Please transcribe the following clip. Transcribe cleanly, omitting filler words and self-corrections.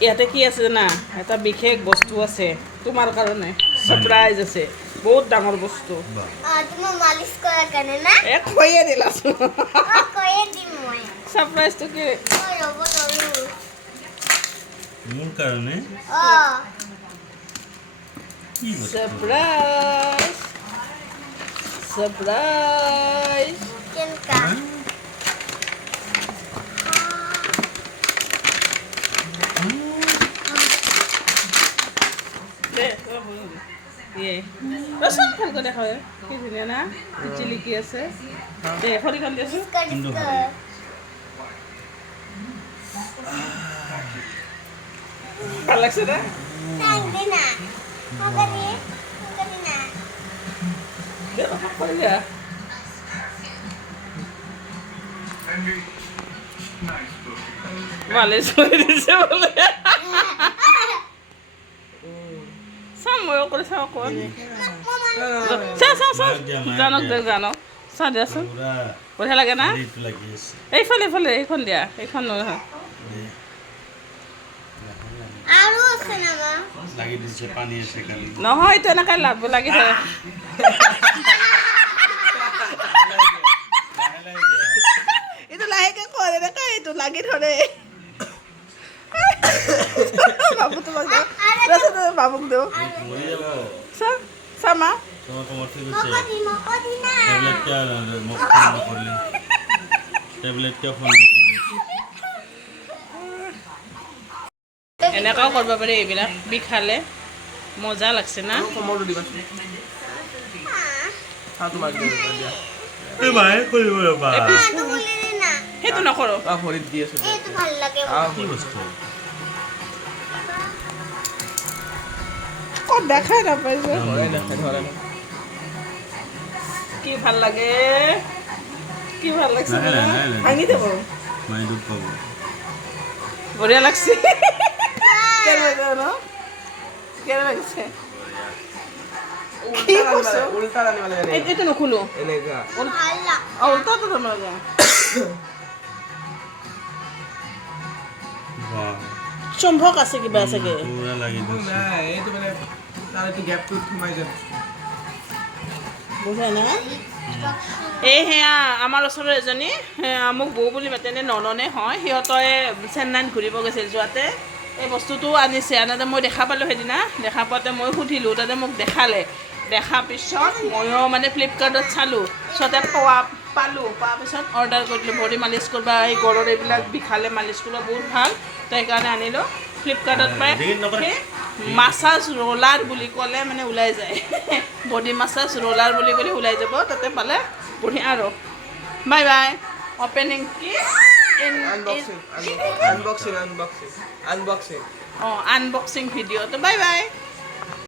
ইয়াতে কি আছে জানা এটা বিশেষ বস্তু আছে তোমাৰ কাৰণে সাৰপ্ৰাইজ আছে বহুত ডাঙৰ বস্তু তুমি মালিশ কৰাৰ কাৰণে না কৈয়ে দিলাচোন কৈয়ে দিম মই সাৰপ্ৰাইজটো কি ৰ'ব নৰো মোৰ কাৰণে সাৰপ্ৰাইজ সাৰপ্ৰাইজ কেনকা ৰচোন ভালকৈ দেখা কি ধুনীয়া না চিলিকি আছে দে খৰিখন দিয়াচোন ভাল লাগছে না কৰি দিয়া মালিচ কৰি দিছে বোলে চাম ময়ো কৰি চাওঁ অকণ জানক দে জানক চাওঁ দিয়াচোন বঢ়িয়া লাগে না এইফালে এইফালে এইখন দিয়া এইখন নহয় নহয় এইটো এনেকৈ লাগি থাকে এইটো লাহেকৈ কৰ এনেকৈ এইটো লাগি ধৰে বাবু তোমাক বাবুক দিওঁ চামা এনেকুৱাও কৰিব পাৰি এইবিলাক বিষালে মজা লাগছে না সেইটো নকৰোঁ ক'ত দেখাই নাপাইছে কি ভাল লাগে কি ভাল লাগছে ভাঙি যাব বঢ়িয়া লাগছে কেনে লাগিছে এইটো নুখুলো উল্টাটো তোমালোকে চম্ভক আছে কিবা চাগে বুজা না এই সেয়া আমাৰ ওচৰৰ এজনী মোক বৌ বুলি মাতেনে নননে হয় সিহঁতে চেন্নাইত ঘূৰিব গৈছিল যোৱাতে এই বস্তুটো আনিছে আনহাতে মই দেখা পালোঁ সেইদিনা দেখা পাওঁতে মই সুধিলোঁ তাতে মোক দেখালে দেখা পিছত ময়ো মানে ফ্লিপকাৰ্টত চালোঁ পিছতে পালোঁ পোৱাৰ পিছত অৰ্ডাৰ কৰিলোঁ ভৰি মালিচ কৰিব এই গড়ৰ এইবিলাক বিষালে মালিচ কৰিব বহুত ভাল তো সেইকাৰণে আনিলোঁ ফ্লিপকাৰ্টত পাই মাছাজ ৰোলাৰ বুলি ক'লে মানে ওলাই যায় বডি মাছাজ ৰোলাৰ বুলি ক'লে ওলাই যাব তাতে পালে বঢ়িয়া আৰু বাই বাই অপেনিং কি Unboxing video. আনবক্সিং ভিডিঅ' তো বাই বাই